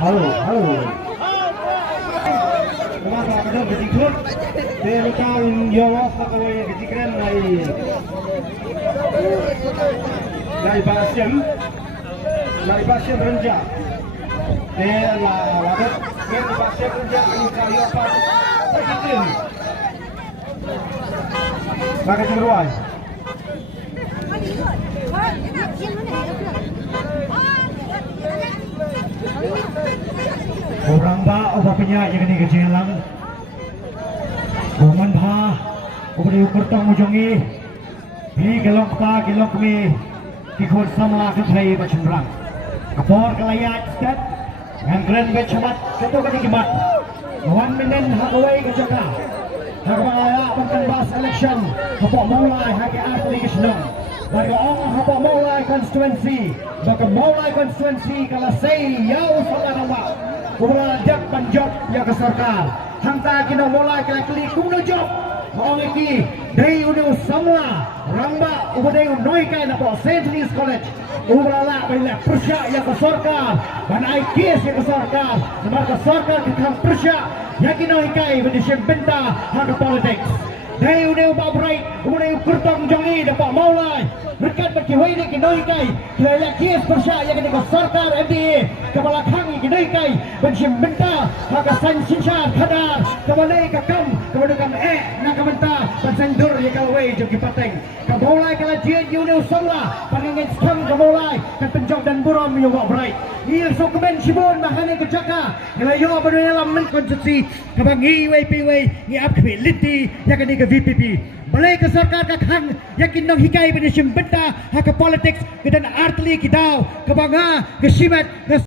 Halo. Kenapa ada berikut? Tentang jawab kalau yang ketikan dari Basim Renja. Dia wadah dari Basim Renja ini kali apa? Sekitin. Bagi Jeruan. Orang ba apa punya yang ini kejelang. Buman ba, kemudian kertong mujongi. Beli gelok ta gelok mi, kikut sama ketai macam rang. Kapor kelayat step, dengan keren bercemat satu kali kibat. Wan menen hakawai kejaga. Harmaya bukan bas election, kapok mulai haki asli kesenong. Bagi orang apa mulai konstituensi, bagi mulai konstituensi kalau saya yau saudara mak, kumpulan jak panjok ya ke sarkar, hangta kena mulai kali kumno job, orang iki dari unu semua, ramba ubadai unoi kai napa Saint Louis College, kumpulan bila persya ya ke sarkar, dan IKS ya ke sarkar, maka sarkar kita persya ya kena kai berdisem benta harga politik. Dari udah babrai, udah kurtong jongi dapat maulai. Berkat berkiwai ni kinoi kai, kelaya kies persya yang kena sarkar MDA, kepala kangi kinoi kai, bencim benta, maka san sinsha kadar, kemalai kakam, kemudian kam nak kamenta, pensendur ya kalway jogi pateng. Kemaulai kalau dia udah semua, panggil skam kemaulai, kan penjok dan buram yang babrai. Ia sokemen sibun bahane kejaka, kelaya berdua dalam menkonstitusi, kebangi WPW, ni apkwi liti, yang kena VPP. Balai ke sarkar kakang yakin nang hikai benesim benta hak politik kedan artli kidau kebangga kesimat